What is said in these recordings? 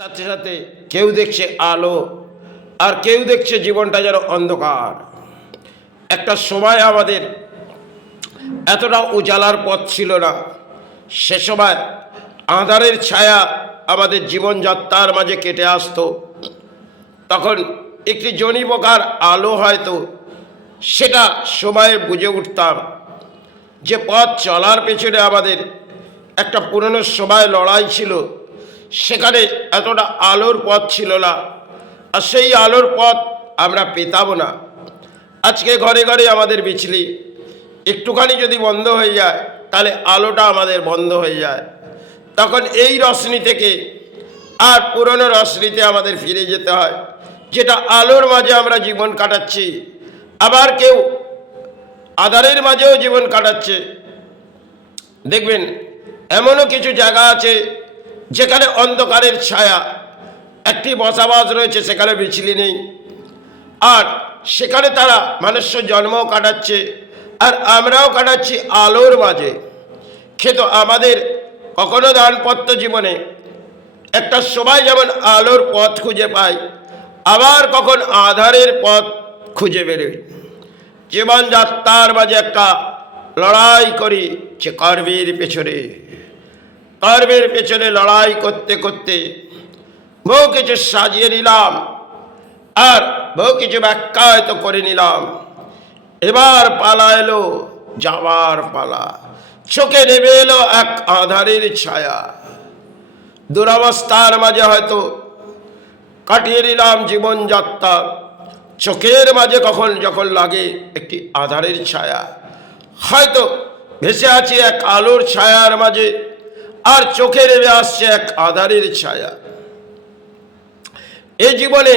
সাথে সাথে কেউ দেখছে আলো, আর কেউ দেখছে জীবনটা যেন অন্ধকার। একটা সময় আমাদের এতটা উজালার পথ ছিল না, সে সময় আঁধারের ছায়া আমাদের জীবনযাত্রার মাঝে কেটে আসতো। তখন একটি জনি পোকার আলো হয়তো সেটা সময়ে বুঝে উঠতাম যে পথ চলার পেছনে আমাদের একটা পুরনো সময় লড়াই ছিল, সেখানে এতটা আলোর পথ ছিল না, আর সেই আলোর পথ আমরা পেতাম না। আজকে ঘরে ঘরে আমাদের বিজলি একটুখানি যদি বন্ধ হয়ে যায় তাহলে আলোটা আমাদের বন্ধ হয়ে যায়। তখন এই রশ্মি থেকে আর পুরনো রশ্মিতে আমাদের ফিরে যেতে হয়, যেটা আলোর মাঝে আমরা জীবন কাটাচ্ছি। আবার কেউ আঁধারের মাঝেও জীবন কাটাচ্ছে। দেখবেন এমনও কিছু জায়গা আছে যেখানে অন্ধকারের ছায়া, একটি বসবাস রয়েছে, সেখানে বিজলি নেই, আর সেখানে তারা মানুষ্য জন্ম কাটাচ্ছে, আর আমরাও কাটাচ্ছি আলোর মাঝে। কিন্তু আমাদের কখনো দাম্পত্য জীবনে একটা সময় যেমন আলোর পথ খুঁজে পাই, আবার কখন আধারের পথ খুঁজে বেরোই। জীবনযাত্রার মাঝে একটা লড়াই করি যে কর্মের পেছনে লড়াই করতে করতে বহু কিছু সাজিয়ে নিলাম, আর বহু কিছু ব্যাখ্যায়িত করে নিলাম। এবার পালা এলো যাওয়ার পালা, চোখে নেমে এলো এক আঁধারের ছায়া। দুরবস্থার মাঝে হয়তো কাটিয়ে নিলাম জীবনযাত্রা, চোখের মাঝে কখন যখন লাগে একটি আঁধারের ছায়া, হয়তো ভেসে আছি এক আলোর ছায়ার মাঝে, আর চোখে নেমে আসছে এক আঁধারের ছায়া। এই জীবনে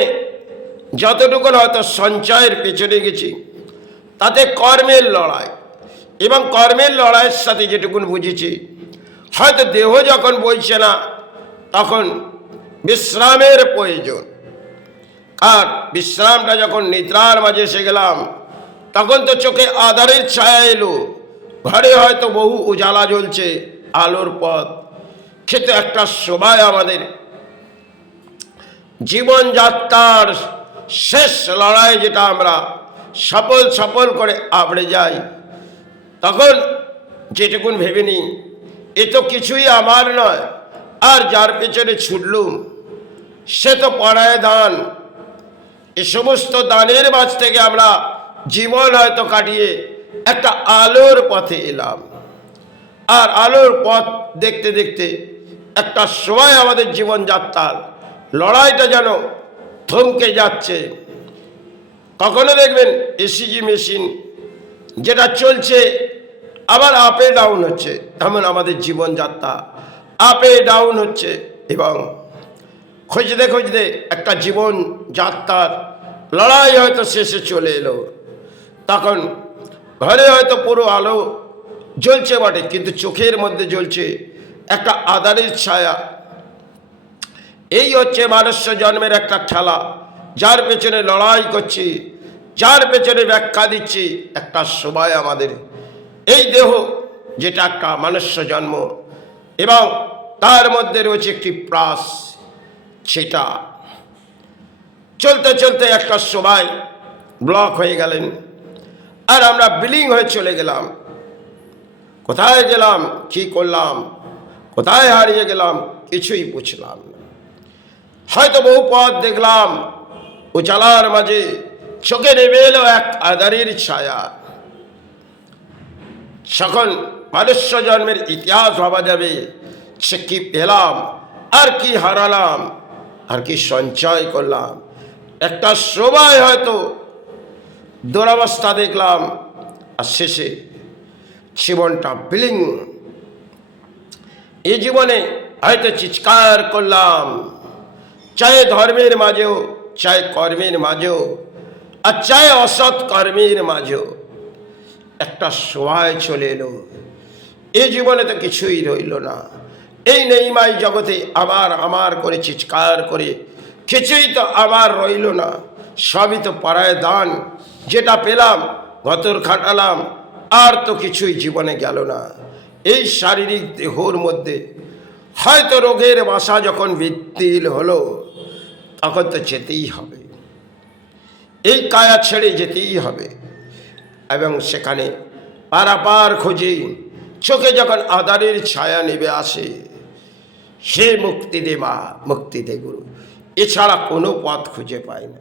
যতটুকু হয়তো সঞ্চয়ের পেছনে গেছি, তাতে কর্মের লড়াই, এবং কর্মের লড়াইয়ের সাথে যেটুকুন বুঝেছি, হয়তো দেহ যখন বইছে না তখন বিশ্রামের প্রয়োজন। আর বিশ্রামটা যখন নিদ্রার মাঝে এসে গেলাম, তখন তো চোখে আঁধারের ছায়া এলো, ঘরে হয়তো বহু উজালা জ্বলছে, আলোর পথ। কিন্তু একটা সময় আমাদের জীবনযাত্রার শেষ লড়াই, যেটা আমরা সফল করে আবড়ে যাই, তখন যেটুকুন ভেবে নিই এ তো কিছুই আমার নয়, আর যার পেছনে ছুটলুম সে তো পরায় দান। এ সমস্ত দানের মাঝ থেকে আমরা জীবন হয়তো কাটিয়ে একটা আলোর পথে এলাম, আর আলোর পথ দেখতে দেখতে একটা সময় আমাদের জীবনযাত্রার লড়াইটা যেন থমকে যাচ্ছে। কখনো দেখবেন এসিজি মেশিন যেটা চলছে আবার আপে ডাউন হচ্ছে, এমন আমাদের জীবনযাত্রা আপে ডাউন হচ্ছে, এবং খুঁজতে খুঁজতে একটা জীবনযাত্রার লড়াই হয়তো শেষে চলে এলো। তখন ঘরে হয়তো পুরো আলো জ্বলছে বটে, কিন্তু চোখের মধ্যে জ্বলছে একটা আঁধারের ছায়া। এই হচ্ছে মানুষ্য জন্মের একটা খেলা, যার পেছনে লড়াই করছি, যার পেছনে ব্যাখ্যা দিচ্ছি। একটা সময় আমাদের এই দেহ, যেটা একটা মানুষ্য জন্ম, এবং তার মধ্যে রয়েছে একটি প্রাস, সেটা চলতে চলতে একটা সময় ব্লক হয়ে গেলেন, আর আমরা বিলিং হয়ে চলে গেলাম। কোথায় গেলাম, কি করলাম, কোথায় হারিয়ে গেলাম, কিছুই বুঝলাম না। হয়তো বহু পথ দেখলাম, উজালার মাঝে চোখে নেমে এলো এক আঁধারের ছায়া। যখন মানুষ্য জন্মের ইতিহাস ভাবা যাবে, সে কি পেলাম আর কি হারালাম আর কি সঞ্চয় করলাম। একটা সময় হয়তো দুরবস্থা দেখলাম, আর শেষে জীবনটা বিলিং। এই জীবনে হয়তো চিৎকার করলাম, চাहे ধর্মের মাঝেও, চাहे কর্মের মাঝেও, আর চাहे অসৎ কর্মের মাঝেও। একটা সময় চলে এলো, এই জীবনে তো কিছুই রইল না। এই নেইমাই জগতে আমার করে চিৎকার করে কিছুই তো আমার রইল না, সবই তো পরায় দান। যেটা পেলাম গতর খাটালাম, আর তো কিছুই জীবনে গেল না। এই শারীরিক দেহর মধ্যে হয়তো রোগের বাসা যখন বৃদ্ধিল হলো, তখন তো যেতেই হবে, এই কায়া ছেড়ে যেতেই হবে। এবং সেখানে পারাপার খুঁজে চোখে যখন আধারের ছায়া নেমে আসে, সে মুক্তি দে মা, মুক্তি দে গুরু, এছাড়া কোনো পথ খুঁজে পায় না।